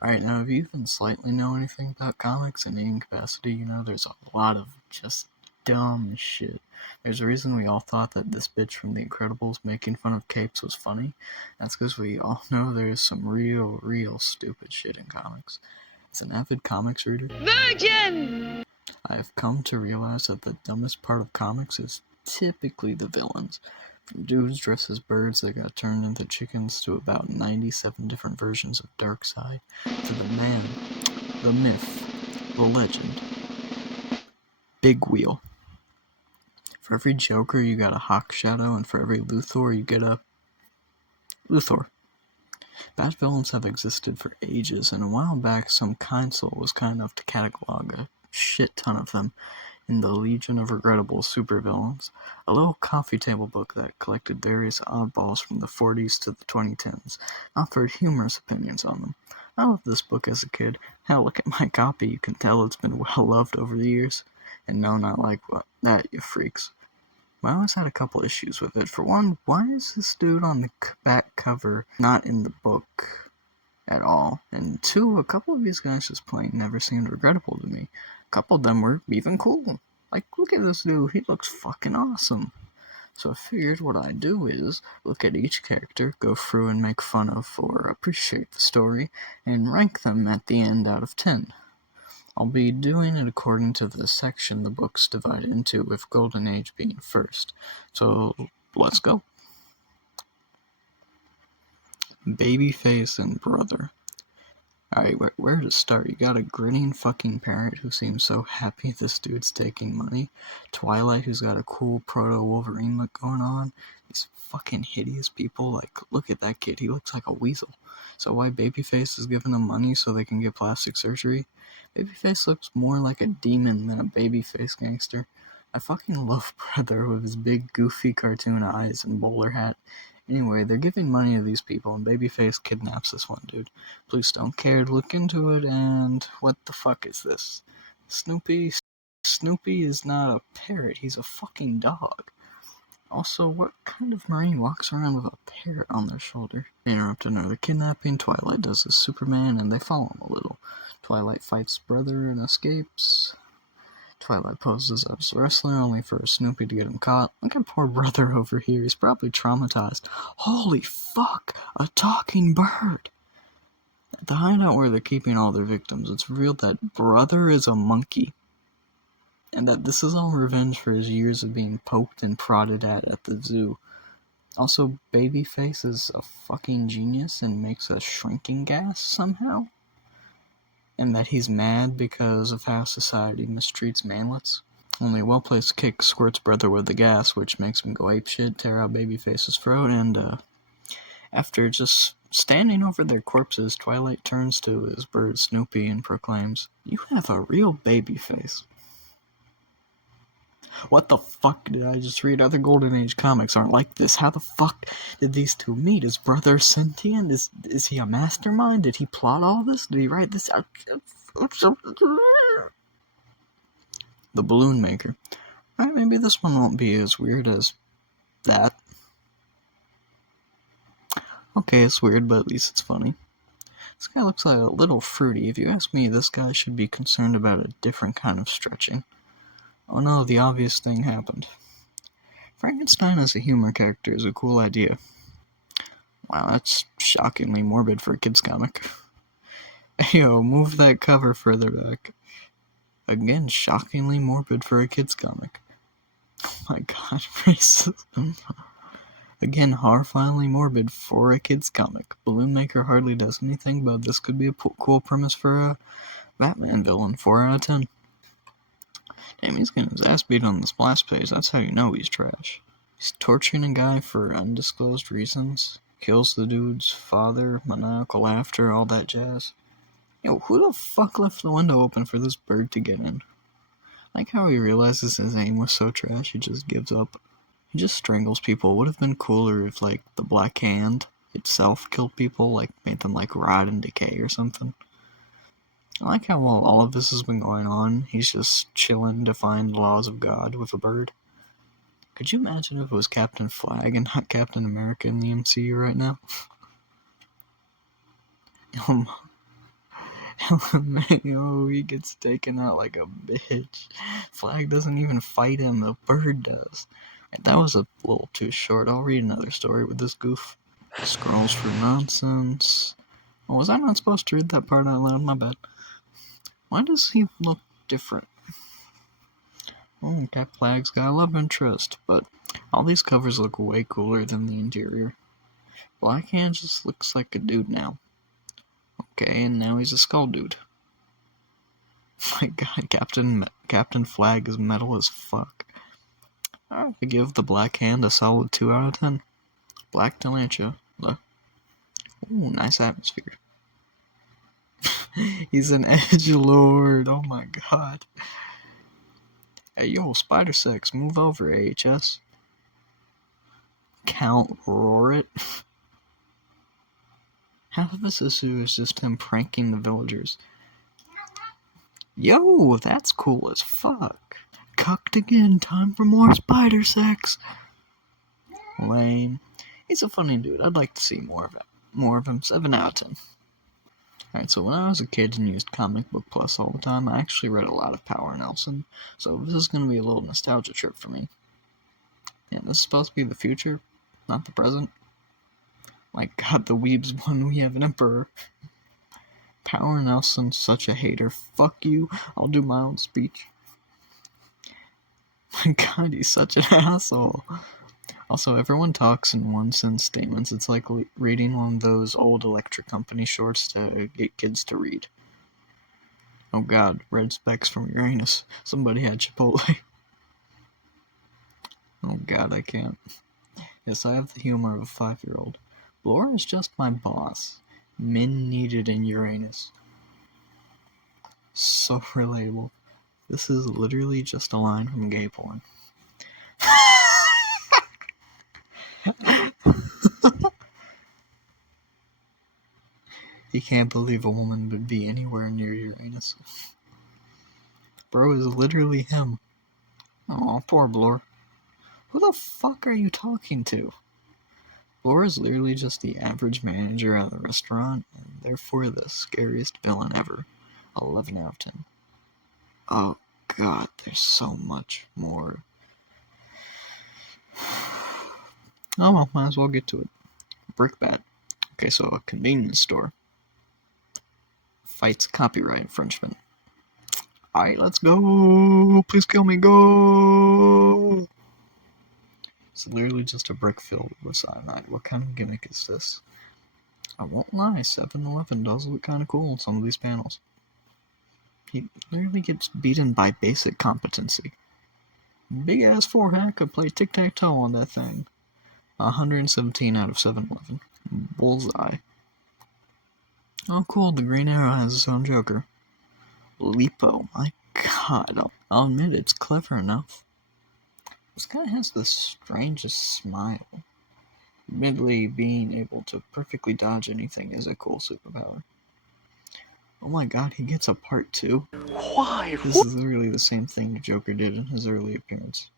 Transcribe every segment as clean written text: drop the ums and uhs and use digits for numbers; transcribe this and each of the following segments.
Alright, now if you even slightly know anything about comics in any capacity, you know there's a lot of just dumb shit. There's a reason we all thought that this bitch from The Incredibles making fun of capes was funny. That's because we all know there's some real stupid shit in comics. As an avid comics reader, Virgin! I have come to realize that the dumbest part of comics is typically the villains. From dudes dressed as birds that got turned into chickens to about 97 different versions of Darkseid, to the man, the myth, the legend, Big Wheel. For every Joker you got a Hawk Shadow, and for every Luthor you get a Luthor. Bad villains have existed for ages, and a while back some kind soul was kind enough to catalog a shit ton of them in the Legion of Regretable SuperVillains, a little coffee table book that collected various oddballs from the 40s to the 2010s, offered humorous opinions on them. I loved this book as a kid. Hell, look at my copy, you can tell it's been well loved over the years. And no, not like that, you freaks. But I always had a couple issues with it. For one, why is this dude on the back cover not in the book at all? And two, a couple of these guys just plain never seemed regrettable to me. A couple of them were even cool. Like, look at this dude, he looks fucking awesome. So I figured what I'd do is look at each character, go through and make fun of or appreciate the story, and rank them at the end out of 10. I'll be doing it according to the section the book's divided into, with Golden Age being first. So, let's go. Babyface and Brother. Alright, where to start? You got a grinning fucking parrot who seems so happy this dude's taking money. Twilight, who's got a cool proto-Wolverine look going on. These fucking hideous people, like, look at that kid, he looks like a weasel. So why Babyface is giving them money so they can get plastic surgery? Babyface looks more like a demon than a babyface gangster. I fucking love Brother with his big goofy cartoon eyes and bowler hat. Anyway, they're giving money to these people, and Babyface kidnaps this one dude. Police don't care to look into it, and what the fuck is this? Snoopy is not a parrot, he's a fucking dog. Also, what kind of Marine walks around with a parrot on their shoulder? They interrupt another kidnapping, Twilight does his Superman, and they follow him a little. Twilight fights Brother and escapes. Twilight poses as a wrestler only for Snoopy to get him caught. Look at poor Brother over here, he's probably traumatized. Holy fuck, a talking bird! At the hideout where they're keeping all their victims, it's revealed that Brother is a monkey. And that this is all revenge for his years of being poked and prodded at the zoo. Also, Babyface is a fucking genius and makes a shrinking gas somehow. And that he's mad because of how society mistreats manlets. Only a well-placed kick squirts Brother with the gas, which makes him go apeshit, tear out Babyface's throat, and after just standing over their corpses, Twilight turns to his bird Snoopy and proclaims, "You have a real Babyface." What the fuck did I just read? Other Golden Age comics aren't like this. How the fuck did these two meet? Is Brother sentient? Is he a mastermind? Did he plot all this? Did he write this out? The Balloon Maker. Alright, maybe this one won't be as weird as that. Okay, it's weird, but at least it's funny. This guy looks like a little fruity. If you ask me, this guy should be concerned about a different kind of stretching. Oh no, the obvious thing happened. Frankenstein as a humor character is a cool idea. Wow, that's shockingly morbid for a kid's comic. Yo, move that cover further back. Again, shockingly morbid for a kid's comic. Oh my god, racism. Again, horrifyingly morbid for a kid's comic. Balloon Maker hardly does anything, but this could be a cool premise for a Batman villain. 4 out of 10. Damn, he's getting his ass beat on the splash page. That's how you know he's trash. He's torturing a guy for undisclosed reasons. Kills the dude's father, maniacal laughter, all that jazz. Yo, who the fuck left the window open for this bird to get in? Like how he realizes his aim was so trash, he just gives up. He just strangles people. Would have been cooler if, like, the Black Hand itself killed people, like, made them, like, rot and decay or something. I like how while all of this has been going on, he's just chilling, defying the laws of God with a bird. Could you imagine if it was Captain Flag and not Captain America in the MCU right now? Oh, he gets taken out like a bitch. Flag doesn't even fight him, a bird does. That was a little too short. I'll read another story with this goof. Scrolls for nonsense. Oh, was I not supposed to read that part out loud? My bad. Why does he look different? Oh, Cat Flag's got a love interest, but all these covers look way cooler than the interior. Black Hand just looks like a dude now. Okay, and now he's a skull dude. My god, Captain Flag is metal as fuck. I give the Black Hand a solid 2 out of 10. Black Talantia. Ooh, nice atmosphere. He's an edgelord. Oh my god. Hey, yo, Spider Sex, move over, AHS. Count Roar It. Half of this issue is just him pranking the villagers. Yo, that's cool as fuck. Cucked again, time for more Spider Sex. Lame. He's a funny dude. I'd like to see more of him. 7 out of 10. Alright, so when I was a kid and used Comic Book Plus all the time, I actually read a lot of Power Nelson, so this is going to be a little nostalgia trip for me. Yeah, this is supposed to be the future, not the present. My god, the weebs won, we have an emperor. Power Nelson's such a hater. Fuck you, I'll do my own speech. My god, he's such an asshole. Also, everyone talks in one-sentence statements. It's like reading one of those old Electric Company shorts to get kids to read. Oh god, red specks from Uranus. Somebody had Chipotle. Oh god, I can't. Yes, I have the humor of a 5-year-old. Blora is just my boss. Men needed in Uranus. So relatable. This is literally just a line from gay porn. He can't believe a woman would be anywhere near Uranus. Bro is literally him. Aw, poor Blor. Who the fuck are you talking to? Blor is literally just the average manager at the restaurant, and therefore the scariest villain ever. 11 out of 10. Oh god, there's so much more. Oh well, might as well get to it. Brickbat. Okay, so a convenience store fights copyright infringement. Alright, let's go! Please kill me, go! It's literally just a brick filled with cyanide. What kind of gimmick is this? I won't lie, 7-Eleven does look kind of cool in some of these panels. He literally gets beaten by basic competency. Big ass forehead could play tic-tac-toe on that thing. 117 out of 7-Eleven. Bullseye. Oh cool, the Green Arrow has its own Joker. Lipo, my god, I'll admit it's clever enough. This guy has the strangest smile. Admittedly, being able to perfectly dodge anything is a cool superpower. Oh my god, he gets a part 2? Why? This is literally the same thing the Joker did in his early appearance.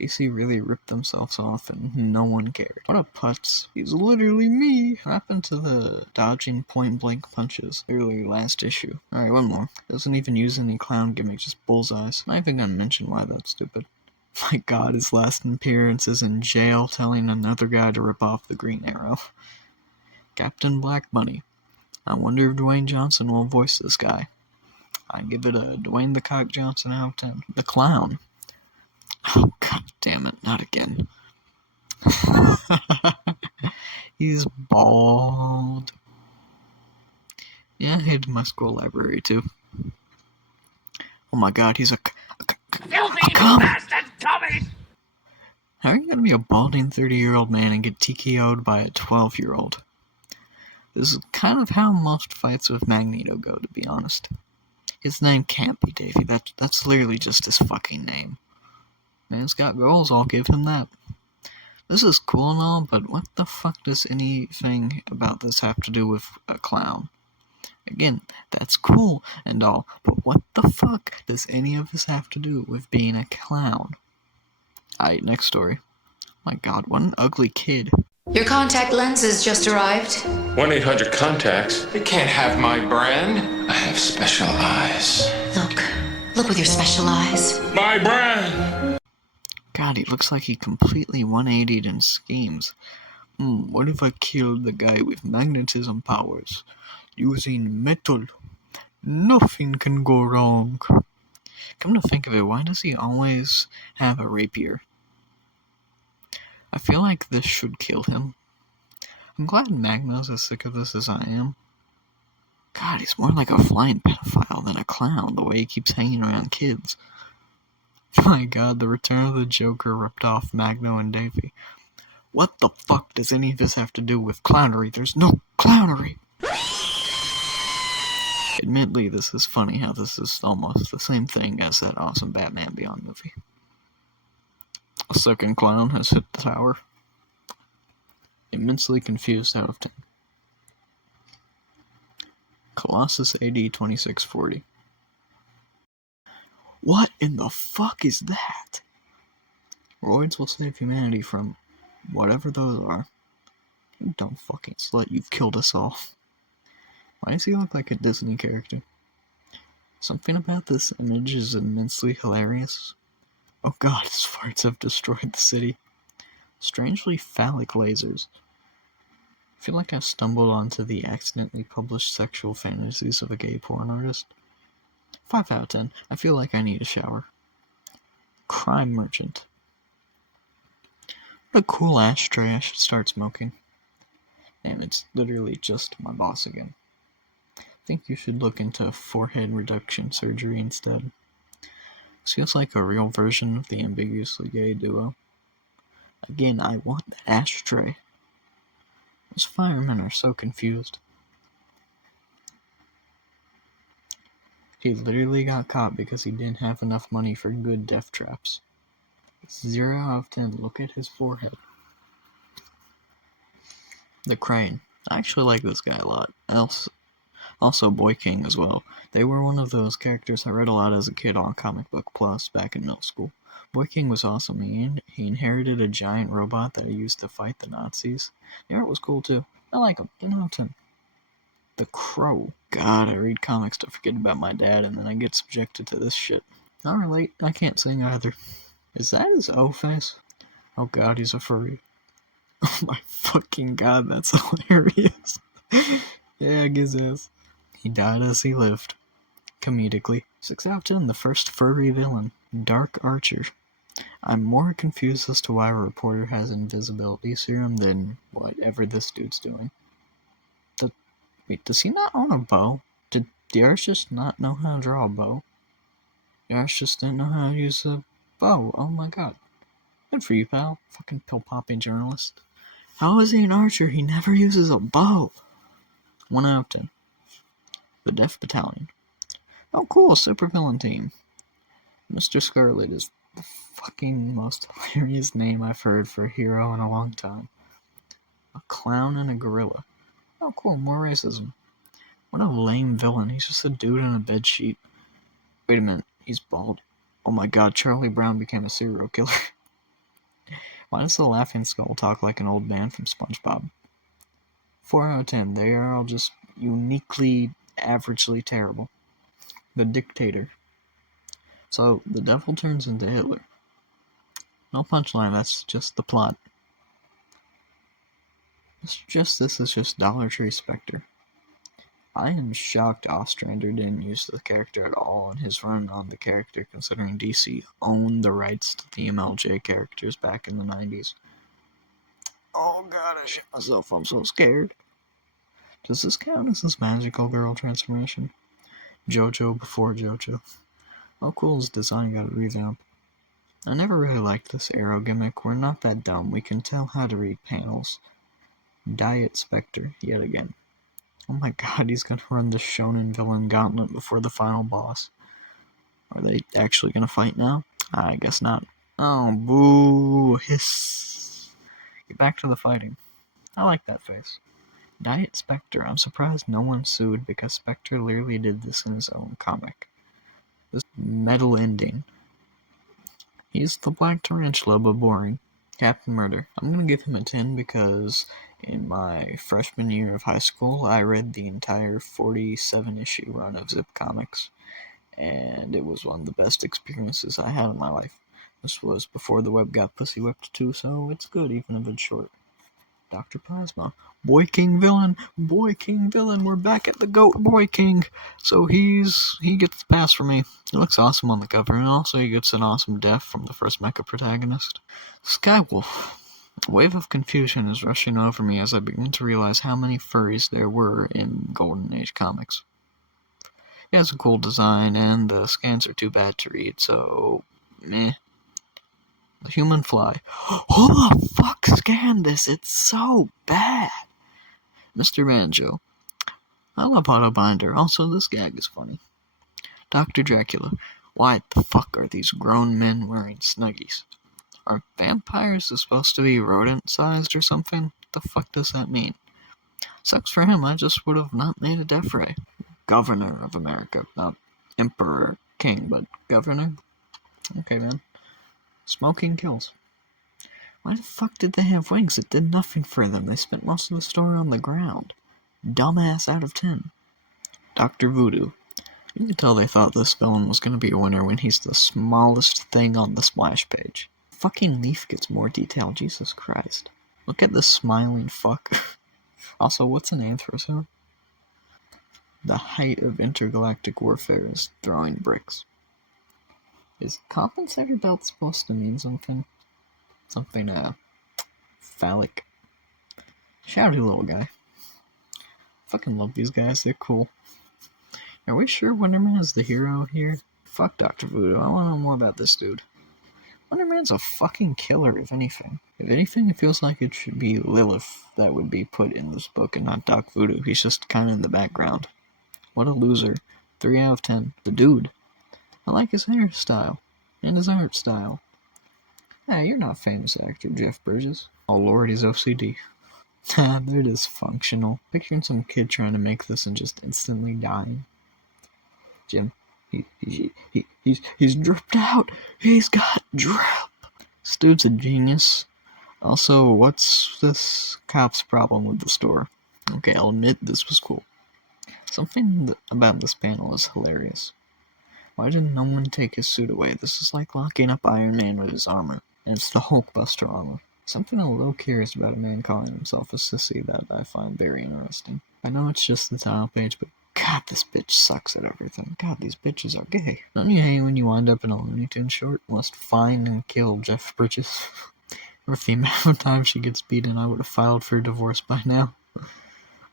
AC really ripped themselves off and no one cared. What a putz. He's literally me. What happened to the dodging point blank punches? Literally last issue. Alright, one more. Doesn't even use any clown gimmicks, just bullseyes. Not even gonna mention why that's stupid. My god, his last appearance is in jail telling another guy to rip off the Green Arrow. Captain Black Bunny. I wonder if Dwayne Johnson will voice this guy. I give it a Dwayne the Cock Johnson out of 10. The Clown. Oh god damn it, not again. He's bald. Yeah, I hated my school library too. Oh my god, he's a bastard commies! How are you gonna be a balding 30-year-old man and get TKO'd by a 12-year-old? This is kind of how most fights with Magneto go, to be honest. His name can't be Davey, that's literally just his fucking name. Man's got goals, I'll give him that. This is cool and all, but what the fuck does anything about this have to do with a clown? Again, that's cool and all, but what the fuck does any of this have to do with being a clown? Alright, next story. My god, what an ugly kid. Your contact lenses just arrived. 1-800-CONTACTS. It can't have my brand. I have special eyes. Look with your special eyes. My brand! God, he looks like he completely 180'd in schemes. What if I killed the guy with magnetism powers? Using metal. Nothing can go wrong. Come to think of it, why does he always have a rapier? I feel like this should kill him. I'm glad Magno's as sick of this as I am. God, he's more like a flying pedophile than a clown, the way he keeps hanging around kids. My God, the return of the Joker ripped off Magno and Davey. What the fuck does any of this have to do with clownery? There's no clownery! Admittedly, this is funny how this is almost the same thing as that awesome Batman Beyond movie. A second clown has hit the tower. Immensely confused out of 10. Colossus AD 2640. What in the fuck is that? Roids will save humanity from whatever those are. You dumb fucking slut, you've killed us all. Why does he look like a Disney character? Something about this image is immensely hilarious. Oh god, his farts have destroyed the city. Strangely phallic lasers. I feel like I stumbled onto the accidentally published sexual fantasies of a gay porn artist. 5 out of 10. I feel like I need a shower. Crime merchant. What a cool ashtray, I should start smoking. And it's literally just my boss again. I think you should look into forehead reduction surgery instead. This feels like a real version of the ambiguously gay duo. Again, I want that ashtray. Those firemen are so confused. He literally got caught because he didn't have enough money for good death traps. 0 out of 10. Look at his forehead. The Crane. I actually like this guy a lot. Also Boy King as well. They were one of those characters I read a lot as a kid on Comic Book Plus back in middle school. Boy King was awesome. He inherited a giant robot that he used to fight the Nazis. The art was cool too. I like him. 10 out of 10. The Crow. God, I read comics to forget about my dad and then I get subjected to this shit. Not relate. I can't sing either. Is that his O-face? Oh god, he's a furry. Oh my fucking god, that's hilarious. Yeah, I guess it is. He died as he lived. Comedically. 6 out of 10, the first furry villain. Dark Archer. I'm more confused as to why a reporter has invisibility serum than whatever this dude's doing. Wait, does he not own a bow? Did the artist just not know how to draw a bow? The artist just didn't know how to use a bow. Oh my god. Good for you, pal. Fucking pill-popping journalist. How is he an archer? He never uses a bow. 1 out of 10. The Death Battalion. Oh cool, supervillain team. Mr. Scarlet is the fucking most hilarious name I've heard for a hero in a long time. A clown and a gorilla. Oh cool, more racism. What a lame villain, he's just a dude in a bedsheet. Wait a minute, he's bald. Oh my god, Charlie Brown became a serial killer. Why does the Laughing Skull talk like an old man from SpongeBob? 4 out of 10, they are all just uniquely, averagely terrible. The Dictator. So, the devil turns into Hitler. No punchline, that's just the plot. This is just Dollar Tree Spectre. I am shocked Ostrander didn't use the character at all in his run on the character, considering DC owned the rights to the MLJ characters back in the 90s. Oh god, I shit myself, I'm so scared. Does this count as his magical girl transformation? JoJo before JoJo. Oh cool, his design got a revamp. I never really liked this arrow gimmick. We're not that dumb, we can tell how to read panels. Diet Spectre, yet again. Oh my god, he's gonna run the shonen villain gauntlet before the final boss. Are they actually gonna fight now? I guess not. Oh, boo, hiss. Get back to the fighting. I like that face. Diet Spectre, I'm surprised no one sued because Spectre literally did this in his own comic. This metal ending. He's the Black Tarantula, but boring. Captain Murder. I'm gonna give him a 10 because in my freshman year of high school, I read the entire 47-issue run of Zip Comics, and it was one of the best experiences I had in my life. This was before the web got pussy whipped too, so it's good even if it's short. Dr. Plasma. Boy King Villain! Boy King Villain! We're back at the GOAT Boy King! So he gets the pass for me. He looks awesome on the cover, and also he gets an awesome death from the first mecha protagonist. Skywolf. A wave of confusion is rushing over me as I begin to realize how many furries there were in Golden Age comics. He has a cool design, and the scans are too bad to read, so meh. The Human Fly. Who the fuck scanned this? It's so bad. Mr. Banjo. I love Otto Binder. Also, this gag is funny. Dr. Dracula. Why the fuck are these grown men wearing Snuggies? Are vampires supposed to be rodent-sized or something? What the fuck does that mean? Sucks for him, I just would have not made a death ray. Governor of America. Not Emperor, King, but Governor? Okay, man. Smoking kills. Why the fuck did they have wings? It did nothing for them. They spent most of the story on the ground. Dumbass out of 10. Dr. Voodoo. You can tell they thought this villain was going to be a winner when he's the smallest thing on the splash page. Fucking Leaf gets more detail, Jesus Christ. Look at this smiling fuck. Also, what's an anthrozone? The height of intergalactic warfare is throwing bricks. Is compensator belt supposed to mean something? Something, phallic. Shouty little guy. Fucking love these guys, they're cool. Are we sure Wonder Man is the hero here? Fuck Dr. Voodoo, I wanna know more about this dude. Wonder Man's a fucking killer, if anything. If anything, it feels like it should be Lilith that would be put in this book and not Doc Voodoo. He's just kinda in the background. What a loser. 3 out of 10. The dude. I like his hairstyle. And his art style. Hey, you're not a famous actor, Jeff Bridges. Oh lord, he's OCD. They're dysfunctional. Picturing some kid trying to make this and just instantly dying. Jim, he's dripped out. He's got drip. This dude's a genius. Also, what's this cop's problem with the store? Okay, I'll admit this was cool. Something about this panel is hilarious. Why didn't no one take his suit away? This is like locking up Iron Man with his armor. And it's the Hulkbuster armor. Something a little curious about a man calling himself a sissy that I find very interesting. I know it's just the title page, but god, this bitch sucks at everything. God, these bitches are gay. Don't you hate when you wind up in a Looney Tunes short? Must find and kill Jeff Bridges. Or if the amount of time she gets beaten, I would have filed for divorce by now.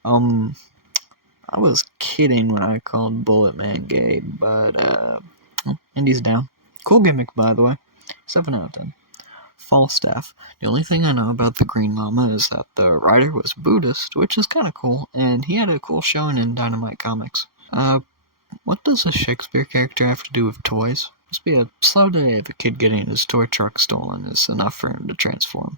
I was kidding when I called Bulletman gay, but, and he's down. Cool gimmick, by the way. 7 out of 10. Falstaff. The only thing I know about the Green Llama is that the writer was Buddhist, which is kind of cool, and he had a cool showing in Dynamite Comics. What does a Shakespeare character have to do with toys? Must be a slow day if a kid getting his toy truck stolen is enough for him to transform.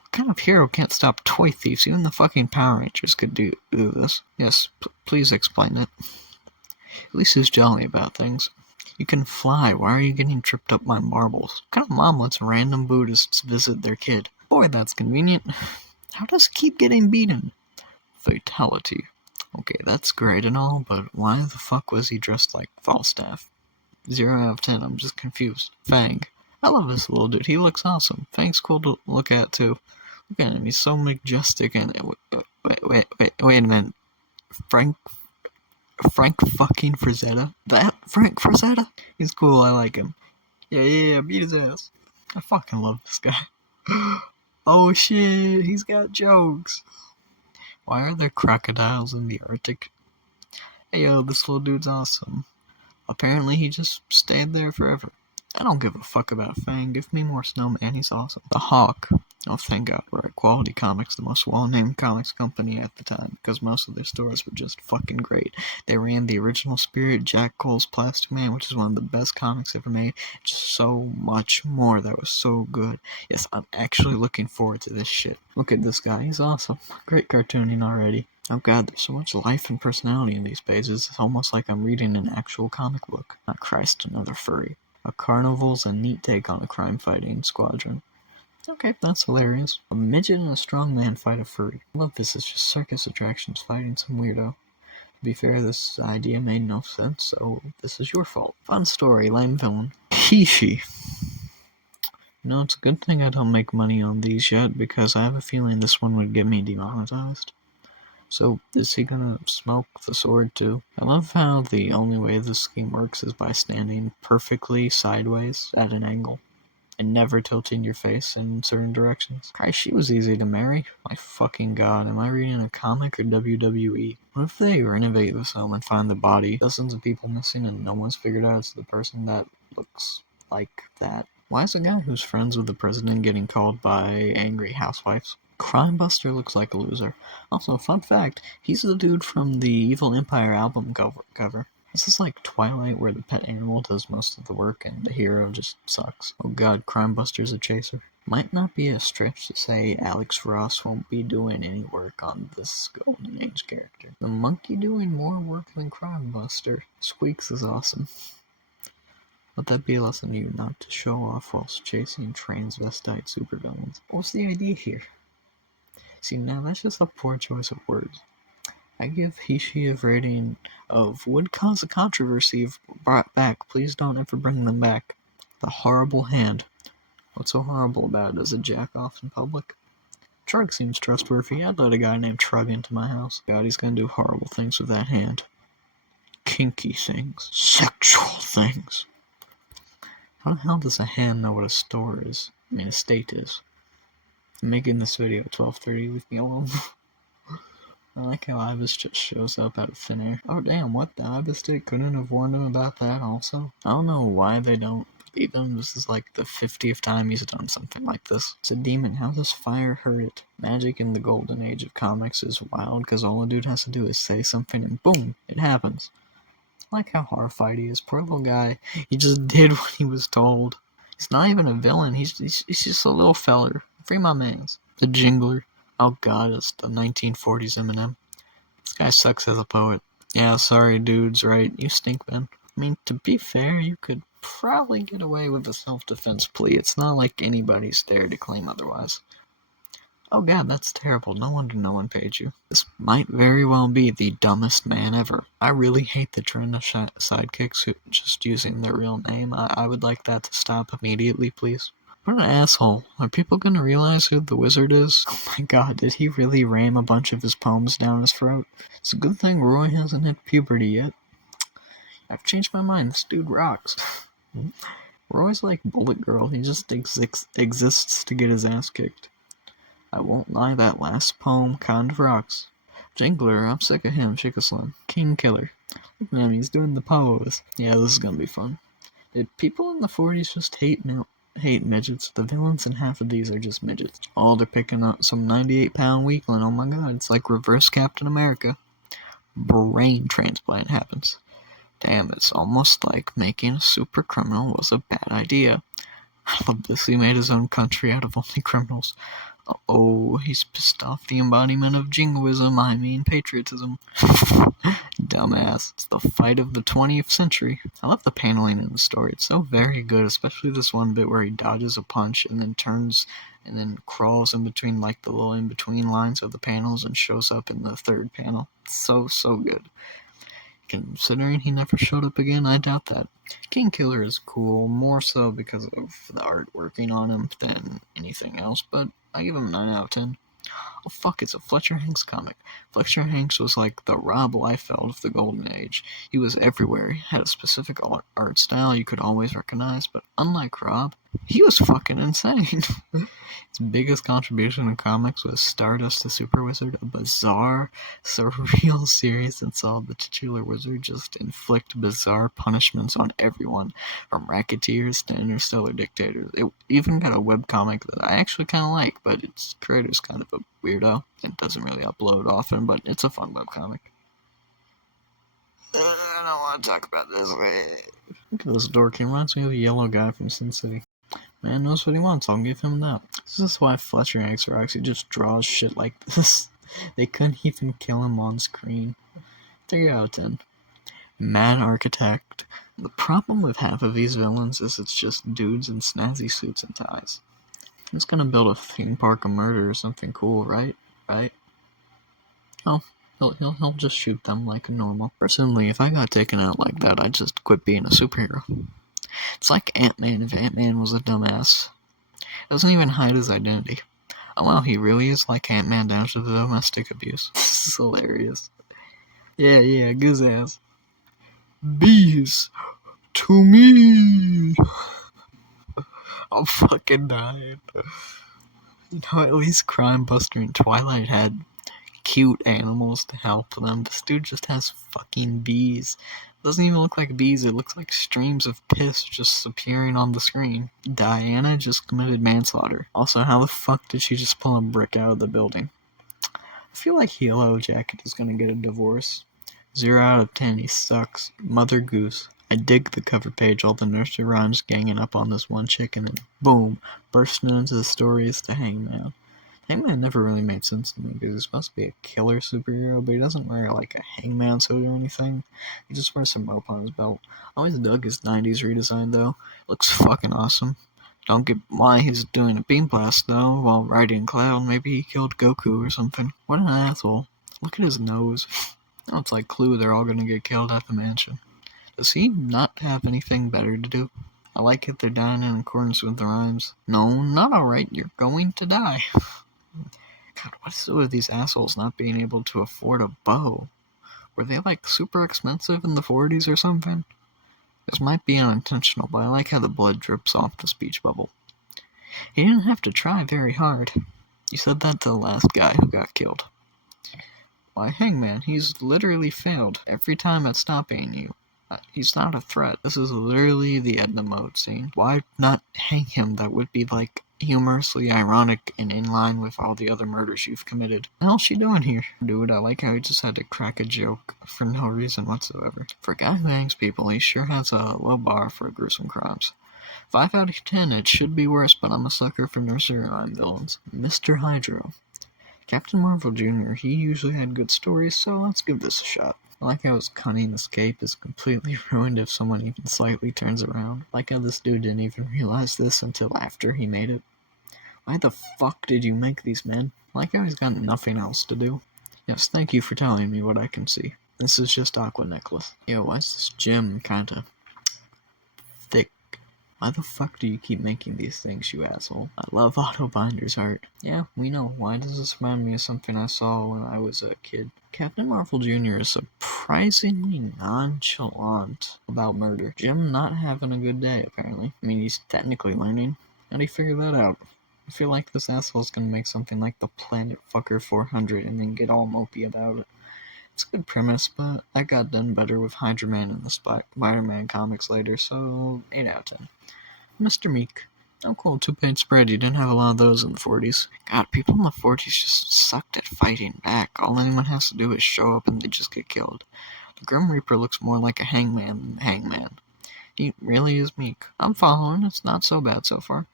What kind of hero can't stop toy thieves? Even the fucking Power Rangers could do this. Yes, please explain it. At least he's jolly about things. You can fly. Why are you getting tripped up by marbles? What kind of mom lets random Buddhists visit their kid? Boy, that's convenient. How does he keep getting beaten? Fatality. Okay, that's great and all, but why the fuck was he dressed like Falstaff? 0 out of 10, I'm just confused. Fang. I love this little dude, he looks awesome. Fang's cool to look at too. Look at him, he's so majestic and... Wait a minute. Frank fucking Frazetta? That Frank Frazetta? He's cool, I like him. Yeah, beat his ass. I fucking love this guy. Oh shit, he's got jokes. Why are there crocodiles in the Arctic? Hey yo, this little dude's awesome. Apparently he just stayed there forever. I don't give a fuck about Fang, give me more Snowman, he's awesome. The Hawk. Oh, thank God, we're at Quality Comics, the most well-named comics company at the time, because most of their stores were just fucking great. They ran the original Spirit, Jack Cole's Plastic Man, which is one of the best comics ever made, just so much more that was so good. Yes, I'm actually looking forward to this shit. Look at this guy, he's awesome. Great cartooning already. Oh god, there's so much life and personality in these pages, it's almost like I'm reading an actual comic book. Not Christ, another furry. A carnival's a neat take on a crime-fighting squadron. Okay, that's hilarious. A midget and a strong man fight a furry. I love this, it's just circus attractions fighting some weirdo. To be fair, this idea made no sense, so this is your fault. Fun story, lame villain. Hishi. No, it's a good thing I don't make money on these yet, because I have a feeling this one would get me demonetized. So, is he gonna smoke the sword too? I love how the only way this scheme works is by standing perfectly sideways at an angle, and never tilting your face in certain directions. Christ, she was easy to marry. My fucking god, am I reading a comic or WWE? What if they renovate this home and find the body? Dozens of people missing and no one's figured out it's the person that looks like that. Why is a guy who's friends with the president getting called by angry housewives? Crime Buster looks like a loser. Also, fun fact, he's the dude from the Evil Empire album cover. This is like Twilight, where the pet animal does most of the work and the hero just sucks. Oh god, Crime Buster's a chaser. Might not be a stretch to say Alex Ross won't be doing any work on this Golden Age character. The monkey doing more work than Crime Buster. Squeaks is awesome. Let that be a lesson to you not to show off whilst chasing transvestite supervillains. What's the idea here? See, now that's just a poor choice of words. I give Hishi a rating of would cause a controversy if brought back. Please don't ever bring them back. The horrible hand. What's so horrible about it? Does it jack off in public? Trug seems trustworthy. I'd let a guy named Trug into my house. God, he's gonna do horrible things with that hand. Kinky things. Sexual things. How the hell does a hand know what a store is? I mean, a state is. I'm making this video at 12:30. Leave me alone. I like how Ibis just shows up out of thin air. Oh damn, what, the Ibis State couldn't have warned him about that also? I don't know why they don't believe him. This is like the 50th time he's done something like this. It's a demon, how does fire hurt it? Magic in the golden age of comics is wild, because all a dude has to do is say something and boom, it happens. I like how horrified he is. Poor little guy, he just did what he was told. He's not even a villain, he's just a little feller. Free my mans. The Jingler. Oh god, it's the 1940s Eminem. This guy sucks as a poet. Yeah, sorry dudes, right? You stink, man. I mean, to be fair, you could probably get away with a self-defense plea. It's not like anybody's there to claim otherwise. Oh god, that's terrible. No wonder no one paid you. This might very well be the dumbest man ever. I really hate the trend of sidekicks who just using their real name. I would like that to stop immediately, please. What an asshole. Are people gonna realize who the wizard is? Oh my god, did he really ram a bunch of his poems down his throat? It's a good thing Roy hasn't hit puberty yet. I've changed my mind, this dude rocks. Roy's like Bullet Girl, he just exists to get his ass kicked. I won't lie, that last poem kind of rocks. Jingler, I'm sick of him, Chickaslin. King Killer. Look at him, he's doing the pose. Yeah, this is gonna be fun. Did people in the 40s just hate midgets? The villains in half of these are just midgets. Oh, they're picking up some 98-pound weakling. Oh my god, it's like reverse Captain America. Brain transplant happens. Damn, it's almost like making a super criminal was a bad idea. I love this, he made his own country out of only criminals. Oh, he's pissed off the embodiment of jingoism, I mean patriotism. Dumbass. It's the fight of the 20th century. I love the paneling in the story. It's so very good, especially this one bit where he dodges a punch and then turns and then crawls in between like the little in-between lines of the panels and shows up in the third panel. It's so good. Considering he never showed up again, I doubt that. King Killer is cool, more so because of the art working on him than anything else, but I give him a 9 out of 10. Oh fuck, it's a Fletcher Hanks comic. Fletcher Hanks was like the Rob Liefeld of the Golden Age. He was everywhere. He had a specific art style you could always recognize, but unlike Rob, he was fucking insane. His biggest contribution in comics was Stardust the Super Wizard, a bizarre, surreal series that saw the titular wizard just inflict bizarre punishments on everyone, from racketeers to interstellar dictators. It even got a webcomic that I actually kind of like, but its creator's kind of a weirdo and doesn't really upload often, but it's a fun webcomic. I don't want to talk about this. Look at this dork, he reminds me of the yellow guy from Sin City. Man knows what he wants, I'll give him that. This is why Fletcher Hanks rocks, he just draws shit like this. They couldn't even kill him on screen. 3 out of 10. Mad Architect. The problem with half of these villains is it's just dudes in snazzy suits and ties. He's gonna build a theme park of murder or something cool, right? Right? Oh, he'll just shoot them like normal. Personally, if I got taken out like that, I'd just quit being a superhero. It's like Ant-Man if Ant-Man was a dumbass. Doesn't even hide his identity. Oh wow, he really is like Ant-Man down to the domestic abuse. This is hilarious. Yeah, Goose ass. Bees to me. I'm fucking dying. You know, at least Crime Buster and Twilight had cute animals to help them. This dude just has fucking bees. It doesn't even look like bees, it looks like streams of piss just appearing on the screen. Diana just committed manslaughter. Also, how the fuck did she just pull a brick out of the building? I feel like Yellow Jacket is gonna get a divorce. 0 out of 10, he sucks. Mother Goose. I dig the cover page, all the nursery rhymes ganging up on this one chick, and then boom, bursting into the stories to Hangman. Hangman never really made sense to me because he's supposed to be a killer superhero, but he doesn't wear like a hangman suit or anything. He just wears some rope on his belt. I always dug his 90s redesign though. Looks fucking awesome. Don't get why he's doing a beam blast though while riding Cloud. Maybe he killed Goku or something. What an asshole. Look at his nose. Oh, it's like Clue, they're all gonna get killed at the mansion. Does he not have anything better to do? I like it they're dying in accordance with the rhymes. No, not alright, you're going to die. God, what is it with these assholes not being able to afford a bow? Were they like super expensive in the 40s or something? This might be unintentional, but I like how the blood drips off the speech bubble. He didn't have to try very hard. You said that to the last guy who got killed. Why, Hangman, he's literally failed every time at stopping you. He's not a threat. This is literally the Edna mode scene. Why not hang him? That would be like humorously ironic and in line with all the other murders you've committed. What the hell's she doing here? Dude, I like how he just had to crack a joke for no reason whatsoever. For a guy who hangs people, he sure has a low bar for gruesome crimes. 5 out of 10, it should be worse, but I'm a sucker for nursery rhyme villains. Mr. Hydro. Captain Marvel Jr., he usually had good stories, so let's give this a shot. I like how his cunning escape is completely ruined if someone even slightly turns around. I like how this dude didn't even realize this until after he made it. Why the fuck did you make these men? I like how he's got nothing else to do. Yes, thank you for telling me what I can see. This is just Aqua Necklace. Yo, why is this gym kinda thick? Why the fuck do you keep making these things, you asshole? I love Otto Binder's art. Yeah, we know. Why does this remind me of something I saw when I was a kid? Captain Marvel Jr. is surprisingly nonchalant about murder. Jim not having a good day, apparently. I mean, he's technically learning. How'd he figure that out? I feel like this asshole's gonna make something like the Planet Fucker 400 and then get all mopey about it. It's a good premise, but that got done better with Hydra Man in the Spider-Man comics later, so 8 out of 10. Mr. Meek. Oh cool, 2-page spread. You didn't have a lot of those in the 40s. God, people in the 40s just sucked at fighting back. All anyone has to do is show up and they just get killed. The Grim Reaper looks more like a hangman than Hangman. He really is Meek. I'm following, it's not so bad so far.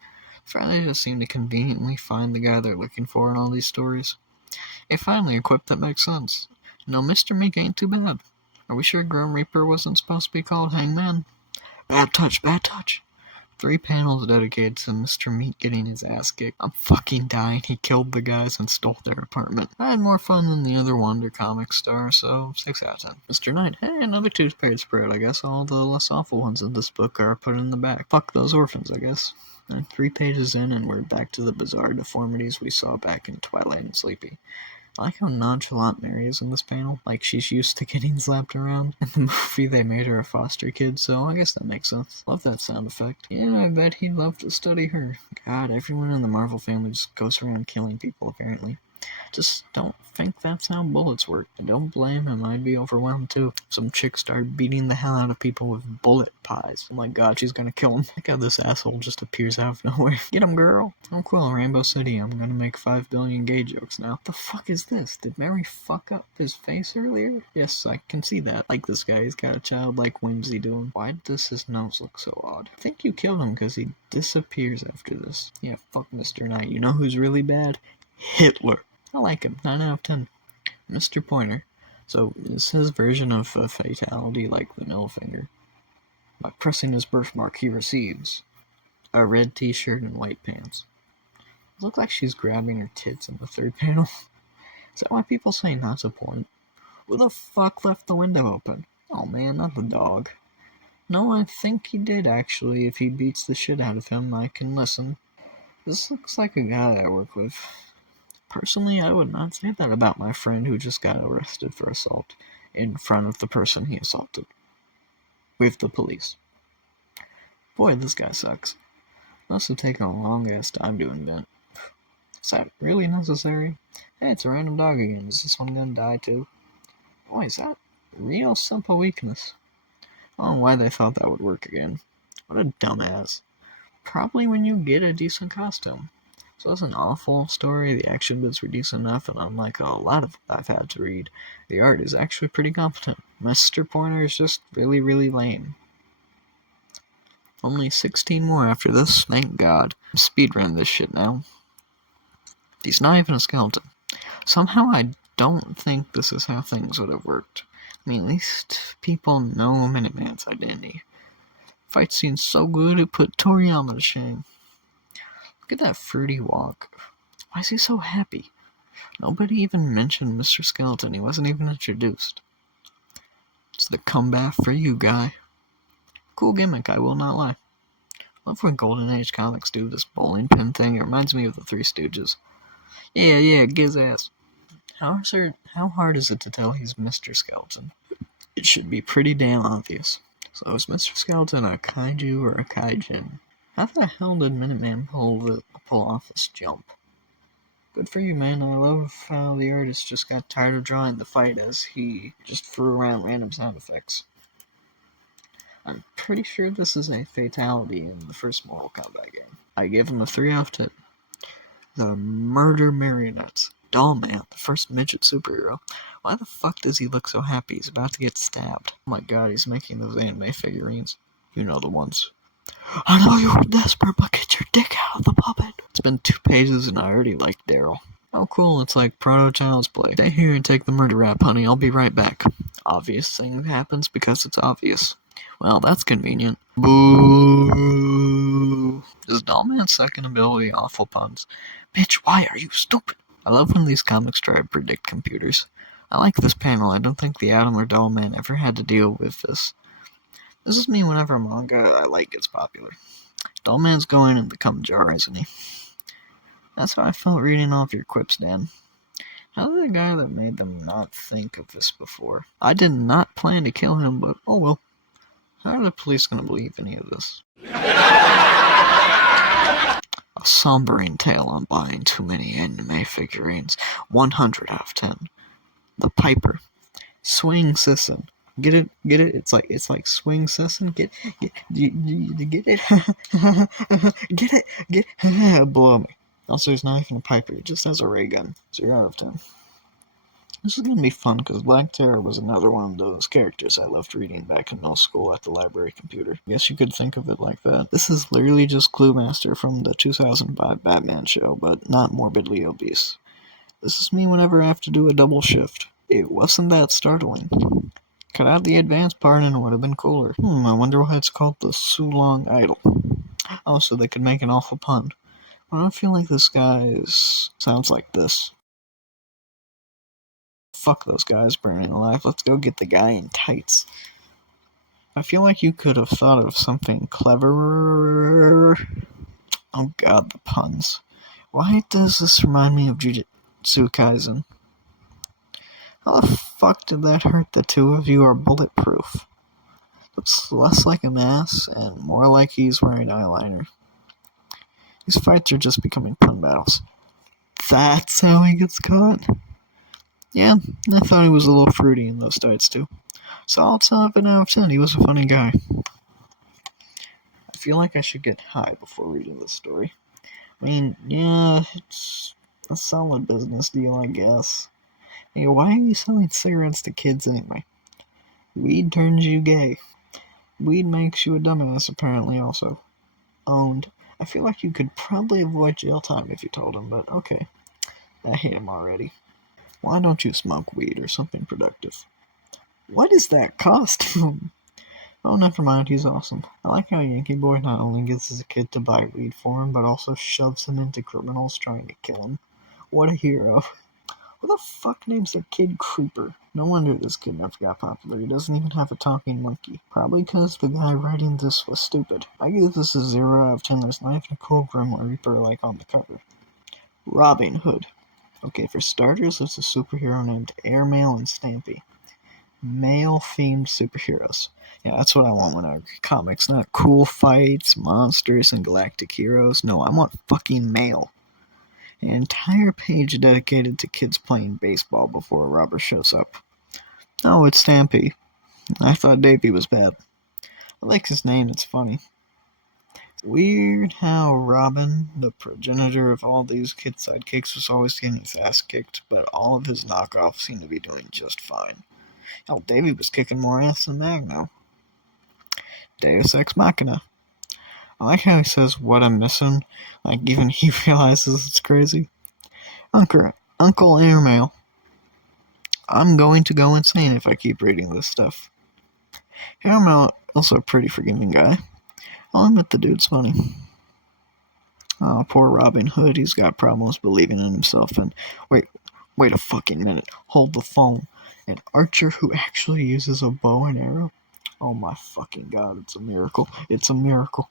Friday just seem to conveniently find the guy they're looking for in all these stories. Hey, finally, a quip that makes sense. No, Mr. Meek ain't too bad. Are we sure Grim Reaper wasn't supposed to be called Hangman? Bad touch, bad touch. 3 panels dedicated to Mr. Meek getting his ass kicked. I'm fucking dying. He killed the guys and stole their apartment. I had more fun than the other Wonder Comics star, so 6 out of 10. Mr. Knight, hey, another 2-page spread. I guess all the less awful ones in this book are put in the back. Fuck those orphans, I guess. And 3 pages in, and we're back to the bizarre deformities we saw back in Twilight and Sleepy. I like how nonchalant Mary is in this panel, like she's used to getting slapped around. In the movie, they made her a foster kid, so I guess that makes sense. Love that sound effect. Yeah, I bet he'd love to study her. God, everyone in the Marvel family just goes around killing people, apparently. Just don't think that's how bullets work. I don't blame him, I'd be overwhelmed too. Some chick started beating the hell out of people with bullet pies. Oh my god, she's gonna kill him. Look how this asshole just appears out of nowhere. Get him, girl! Oh cool, Rainbow City, I'm gonna make 5 billion gay jokes now. What the fuck is this? Did Mary fuck up his face earlier? Yes, I can see that. Like this guy, he's got a childlike whimsy to him. Why does his nose look so odd? I think you killed him because he disappears after this. Yeah, fuck Mr. Knight. You know who's really bad? Hitler. I like him. 9 out of 10. Mr. Pointer. So, it's his version of a fatality like the middle finger. By pressing his birthmark, he receives a red t-shirt and white pants. It looks like she's grabbing her tits in the third panel. Is that why people say not to point? Who the fuck left the window open? Oh man, not the dog. No, I think he did actually. If he beats the shit out of him, I can listen. This looks like a guy I work with. Personally, I would not say that about my friend who just got arrested for assault in front of the person he assaulted. With the police. Boy, this guy sucks. Must have taken a long ass time to invent. Is that really necessary? Hey, it's a random dog again. Is this one gonna die too? Boy, is that real simple weakness. I don't know why they thought that would work again. What a dumbass. Probably when you get a decent costume. So it's an awful story, the action bits were decent enough, and unlike a lot of what I've had to read, the art is actually pretty competent. Mr. Pointer is just really, really lame. Only 16 more after this, thank God. Speedrun this shit now. He's not even a skeleton. Somehow I don't think this is how things would have worked. I mean, at least people know Minuteman's identity. Fight scene's so good it put Toriyama to shame. Look at that fruity walk. Why is he so happy? Nobody even mentioned Mr. Skeleton. He wasn't even introduced. It's the comeback for you, guy. Cool gimmick, I will not lie. Love when Golden Age comics do this bowling pin thing. It reminds me of the Three Stooges. Yeah, giz ass. How hard is it to tell he's Mr. Skeleton? It should be pretty damn obvious. So is Mr. Skeleton a kaiju or a kaijin? How the hell did Minuteman pull off this jump? Good for you, man. I love how the artist just got tired of drawing the fight as he just threw around random sound effects. I'm pretty sure this is a fatality in the first Mortal Kombat game. I give him a 3 out of 10. The Murder Marionettes. Dollman, the first midget superhero. Why the fuck does he look so happy? He's about to get stabbed. Oh my god, he's making those anime figurines. You know the ones. I know you were desperate, but get your dick out of the puppet. It's been 2 pages and I already like Daryl. Oh cool, it's like Proto Child's Play. Stay here and take the murder rap, honey. I'll be right back. Obvious thing happens because it's obvious. Well, that's convenient. Boo! Is Dollman's second ability awful puns? Bitch, why are you stupid? I love when these comics try to predict computers. I like this panel. I don't think the Atom or Dollman ever had to deal with this. This is me whenever manga I like gets popular. Dollman's going in the cum jar, isn't he? That's how I felt reading off your quips, Dan. How did the guy that made them not think of this before? I did not plan to kill him, but oh well. How are the police going to believe any of this? A sombering tale on buying too many anime figurines. 100 out of 10. The Piper. Swing Sisson. Get it? It's like Swing Sisson. Get it? Get it? Below me. Also, there's not even a Piper. It just has a ray gun. 0 out of 10. This is going to be fun because Black Terror was another one of those characters I loved reading back in middle school at the library computer. I guess you could think of it like that. This is literally just Cluemaster from the 2005 Batman show, but not morbidly obese. This is me whenever I have to do a double shift. It wasn't that startling. Cut out the advanced part and it would have been cooler. I wonder why it's called the Sulong Idol. Oh, so they could make an awful pun. I don't feel like this guy sounds like this. Fuck those guys burning alive. Let's go get the guy in tights. I feel like you could have thought of something cleverer. Oh god, the puns. Why does this remind me of Jujutsu Kaisen? How the fuck did that hurt? The two of you are bulletproof. Looks less like a mask and more like he's wearing eyeliner. These fights are just becoming pun battles. That's how he gets caught? Yeah, I thought he was a little fruity in those fights too. Solid 7 out of 10, he was a funny guy. I feel like I should get high before reading this story. I mean, yeah, it's a solid business deal, I guess. Hey, why are you selling cigarettes to kids anyway? Weed turns you gay. Weed makes you a dumbass, apparently, also. Owned. I feel like you could probably avoid jail time if you told him, but okay. I hate him already. Why don't you smoke weed or something productive? What is that costume? Oh, never mind, he's awesome. I like how Yankee Boy not only gets his kid to buy weed for him, but also shoves him into criminals trying to kill him. What a hero. Who the fuck names their kid Creeper? No wonder this kid never got popular. He doesn't even have a talking monkey. Probably because the guy writing this was stupid. I give this a 0 out of 10. There's not even a cool Grim Reaper like on the cover. Robin Hood. Okay, for starters, there's a superhero named Airmail and Stampy. Male-themed superheroes. Yeah, that's what I want when I read comics. Not cool fights, monsters, and galactic heroes. No, I want fucking male. An entire page dedicated to kids playing baseball before a robber shows up. Oh, it's Stampy. I thought Davey was bad. I like his name, it's funny. Weird how Robin, the progenitor of all these kid sidekicks, was always getting his ass kicked, but all of his knockoffs seem to be doing just fine. Hell, Davey was kicking more ass than Magno. Deus Ex Machina. I like how he says what I'm missing, like even he realizes it's crazy. Uncle Airmail. I'm going to go insane if I keep reading this stuff. Airmail, also a pretty forgiving guy. I'll admit the dude's funny. Oh, poor Robin Hood, he's got problems believing in himself and... Wait a fucking minute. Hold the phone. An archer who actually uses a bow and arrow? Oh my fucking god, it's a miracle. It's a miracle.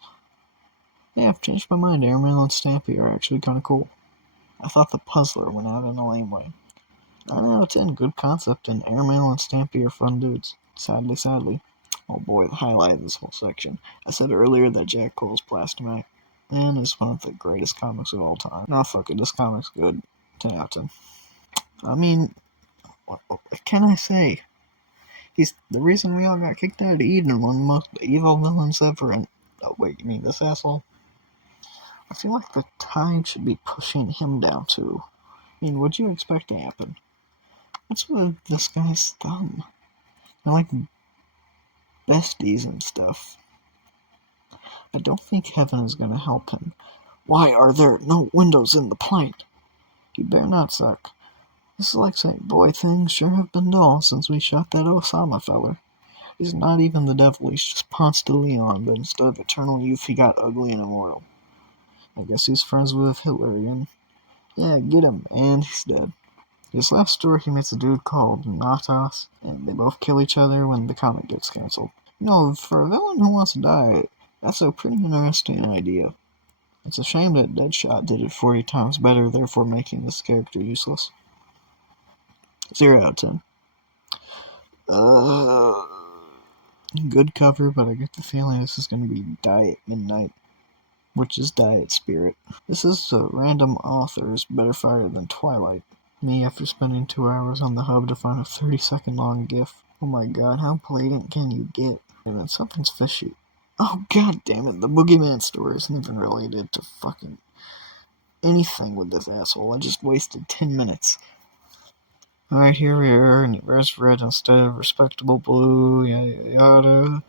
Yeah, I've changed my mind. Airmail and Stampy are actually kind of cool. I thought the Puzzler went out in a lame way. 9 out of 10, good concept, and Airmail and Stampy are fun dudes. Sadly. Oh boy, the highlight of this whole section. I said earlier that Jack Cole's Plastic Man is one of the greatest comics of all time. Nah, fuck it, this comic's good. 10 out of 10. I mean, what can I say? He's the reason we all got kicked out of Eden, one of the most evil villains ever, and... Oh wait, you mean this asshole? I feel like the tide should be pushing him down too. I mean, what'd you expect to happen? What's with this guy's thumb? They're like besties and stuff. I don't think heaven is gonna help him. Why are there no windows in the plane? You better not suck. This is like saying, boy, things sure have been dull since we shot that Osama feller. He's not even the devil, he's just Ponce de Leon, but instead of eternal youth, he got ugly and immortal. I guess he's friends with Hitler again. Yeah, get him, and he's dead. His last story, he meets a dude called Natas, and they both kill each other when the comic gets cancelled. You know, for a villain who wants to die, that's a pretty interesting idea. It's a shame that Deadshot did it 40 times better, therefore making this character useless. 0 out of 10. Good cover, but I get the feeling this is going to be Diet Midnight, which is Diet Spirit. This is a random author's Better Fire Than Twilight. Me after spending 2 hours on the hub to find a 30-second long gif. Oh my god, how blatant can you get? And then something's fishy. Oh god damn it, the Boogeyman story isn't even related to fucking anything with this asshole. I just wasted 10 minutes. Alright, here we are, and where's red instead of respectable blue, yada yada.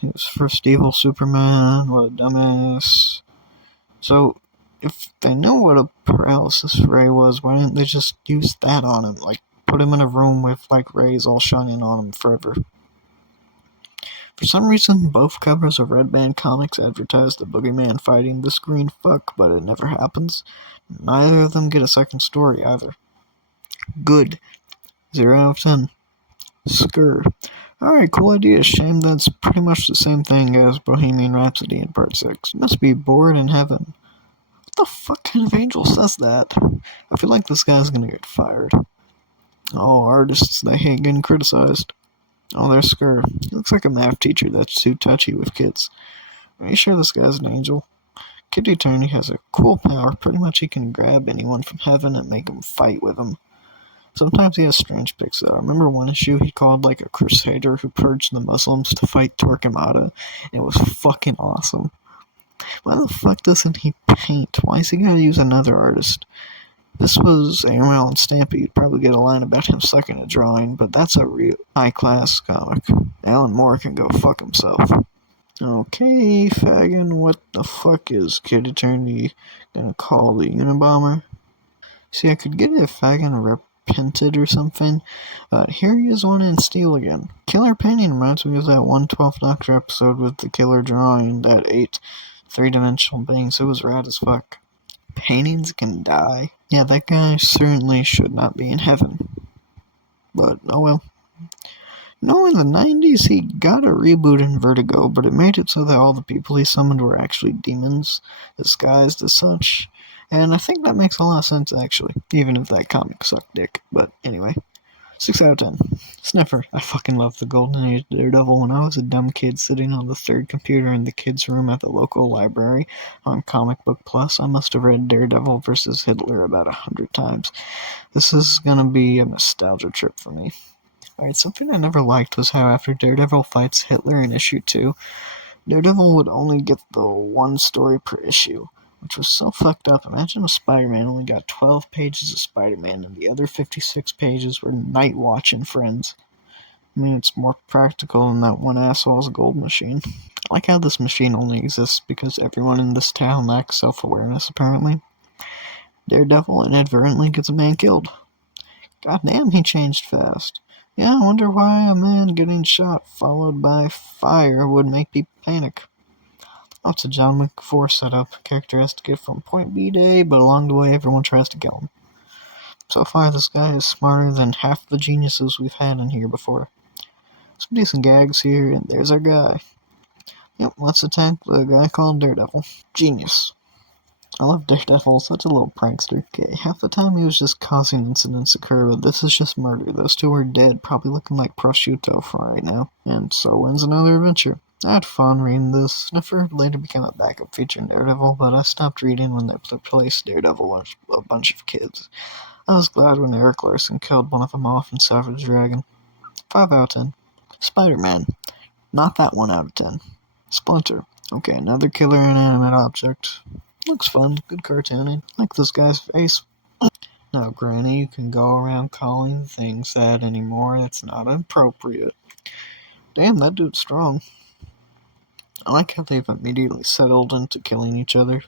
He was first evil Superman, what a dumbass. So, if they know what a paralysis ray was, why didn't they just use that on him? Like, put him in a room with, like, rays all shining on him forever. For some reason, both covers of Red Band Comics advertise the Boogeyman fighting this green fuck, but it never happens. Neither of them get a second story, either. Good. 0 out of 10. Skur. Alright, cool idea. Shame that's pretty much the same thing as Bohemian Rhapsody in Part 6. Must be bored in heaven. What the fuck kind of angel says that? I feel like this guy's gonna get fired. Oh, artists, they hate getting criticized. Oh, there's Skur. He looks like a math teacher that's too touchy with kids. Are you sure this guy's an angel? Kid Eternity has a cool power. Pretty much he can grab anyone from heaven and make them fight with him. Sometimes he has strange pics though. I remember one issue he called like a crusader who purged the Muslims to fight Torquemada. It was fucking awesome. Why the fuck doesn't he paint? Why is he gotta use another artist? This was Airmail and Stampy. You'd probably get a line about him sucking at drawing, but that's a real high-class comic. Alan Moore can go fuck himself. Okay, Fagin, what the fuck is Kid Eternity gonna call the Unabomber? See, I could get it if Fagin repented or something. Here he is one in steel again. Killer painting reminds me of that 112th Doctor episode with the killer drawing that 8 three-dimensional beings. It was rad as fuck. Paintings can die. Yeah, that guy certainly should not be in heaven. But, oh well. No, in the 90s he got a reboot in Vertigo, but it made it so that all the people he summoned were actually demons, disguised as such. And I think that makes a lot of sense, actually, even if that comic sucked dick. But anyway, 6 out of 10. Sniffer. I fucking loved the Golden Age Daredevil. When I was a dumb kid sitting on the third computer in the kids' room at the local library on Comic Book Plus, I must have read Daredevil vs. Hitler about 100 times. This is gonna be a nostalgia trip for me. Alright, something I never liked was how after Daredevil fights Hitler in issue 2, Daredevil would only get the one story per issue, which was so fucked up. Imagine if Spider-Man only got 12 pages of Spider-Man and the other 56 pages were Nightwatch and friends. I mean, it's more practical than that one asshole's gold machine. I like how this machine only exists because everyone in this town lacks self-awareness, apparently. Daredevil inadvertently gets a man killed. Goddamn, he changed fast. Yeah, I wonder why a man getting shot followed by fire would make people panic. Lots of John McForce setup. Character has to get from point B to A, but along the way everyone tries to kill him. So far, this guy is smarter than half the geniuses we've had in here before. Some decent gags here, and there's our guy. Yep, let's attack the guy called Daredevil. Genius. I love Daredevil, such a little prankster. Okay, half the time he was just causing incidents occur, but this is just murder. Those two are dead, probably looking like prosciutto for right now. And so ends another adventure. I had fun reading this. Sniffer later became a backup feature in Daredevil, but I stopped reading when they replaced Daredevil with a bunch of kids. I was glad when Eric Larson killed one of them off in Savage Dragon. 5 out of 10. Spider-Man. Not that 1 out of 10. Splinter. Okay, another killer inanimate object. Looks fun, good cartooning. Like this guy's face. Now, Granny, you can go around calling things that anymore. That's not appropriate. Damn, that dude's strong. I like how they've immediately settled into killing each other.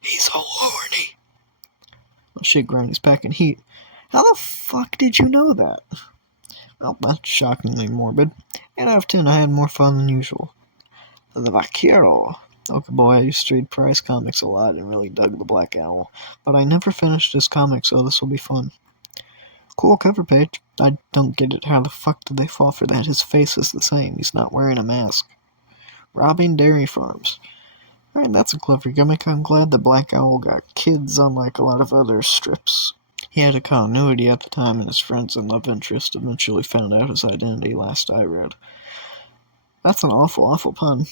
He's all horny. Oh shit, Granny's packing heat. How the fuck did you know that? Well, that's shockingly morbid. 8 out of 10, I had more fun than usual. The Vaquero. Okay, boy, I used to read Price comics a lot and really dug the Black Owl, but I never finished this comic, so this will be fun. Cool cover page. I don't get it. How the fuck did they fall for that? His face is the same. He's not wearing a mask. Robbing dairy farms. Alright, that's a clever gimmick. I'm glad the Black Owl got kids, unlike a lot of other strips. He had a continuity at the time, and his friends and love interest eventually found out his identity last I read. That's an awful pun.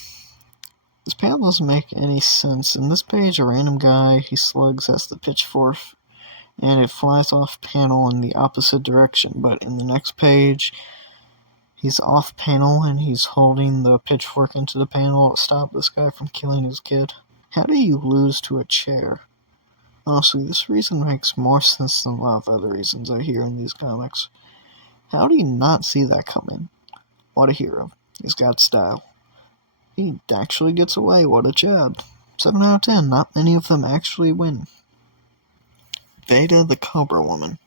This panel doesn't make any sense. In this page, a random guy he slugs has the pitchfork, and it flies off panel in the opposite direction. But in the next page, he's off panel, and he's holding the pitchfork into the panel to stop this guy from killing his kid. How do you lose to a chair? Honestly, this reason makes more sense than a lot of other reasons I hear in these comics. How do you not see that coming? What a hero. He's got style. He actually gets away, what a Chad. 7 out of 10, not many of them actually win. Veda the Cobra Woman.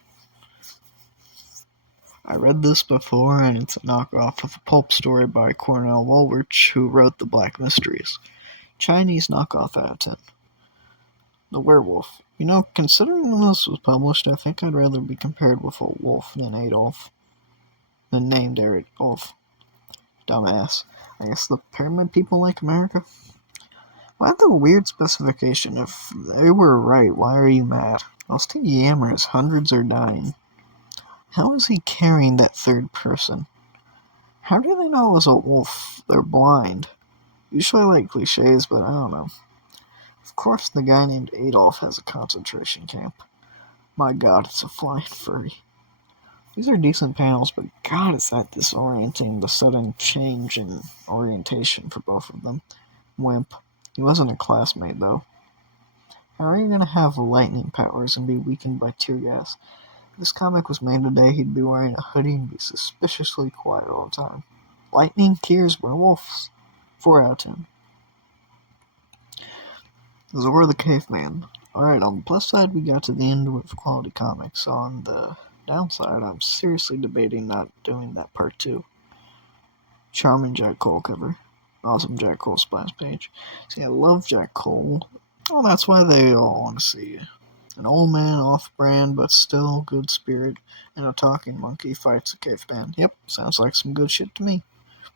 I read this before, and it's a knockoff of a pulp story by Cornell Woolrich, who wrote The Black Mysteries. Chinese knockoff out of 10. The Werewolf. You know, considering when this was published, I think I'd rather be compared with a wolf than Adolf. Than named Adolf. Dumbass. I guess the pyramid people like America? Why the weird specification? If they were right, why are you mad? I'll still yammers, hundreds are dying. How is he carrying that third person? How do they know it was a wolf? They're blind. Usually I like cliches, but I don't know. Of course the guy named Adolf has a concentration camp. My god, it's a flying furry. These are decent panels, but god, is that disorienting, the sudden change in orientation for both of them. Wimp. He wasn't a classmate, though. How are you going to have lightning powers and be weakened by tear gas? If this comic was made today, he'd be wearing a hoodie and be suspiciously quiet all the time. Lightning, tears, werewolves. 4 out of 10. Zora the Caveman. Alright, on the plus side, we got to the end with quality comics. On the downside, I'm seriously debating not doing that part 2. Charming Jack Cole cover. Awesome Jack Cole splash page. See, I love Jack Cole. Well, that's why they all want to see you. An old man, off-brand, but still good spirit, and a talking monkey fights a caveman. Yep, sounds like some good shit to me.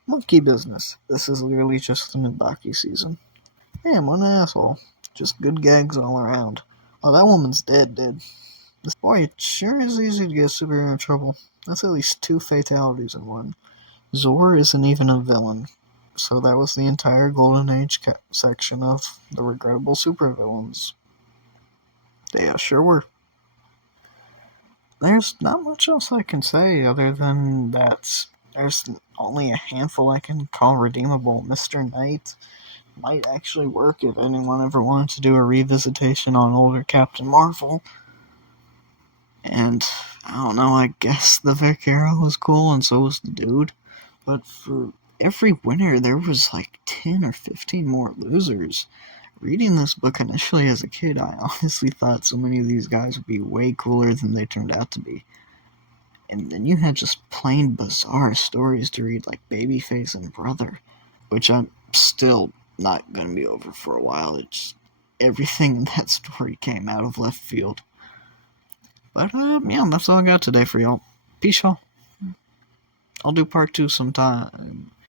Monkey business. This is literally just the Mibaki season. Damn, what an asshole. Just good gags all around. Oh, that woman's dead, dude. Boy, it sure is easy to get a superhero in trouble. That's at least 2 fatalities in one. Zor isn't even a villain. So that was the entire Golden Age section of the Regrettable SuperVillains. They sure were. There's not much else I can say other than that there's only a handful I can call redeemable. Mr. Knight might actually work if anyone ever wanted to do a revisitation on older Captain Marvel. And, I don't know, I guess the Vaquero was cool and so was the Dude. But for every winner, there was like 10 or 15 more losers. Reading this book initially as a kid, I honestly thought so many of these guys would be way cooler than they turned out to be. And then you had just plain bizarre stories to read, like Babyface and Brother, which I'm still not going to be over for a while. It's everything in that story came out of left field. But, yeah, that's all I got today for y'all. Peace, y'all. I'll do part 2 sometime.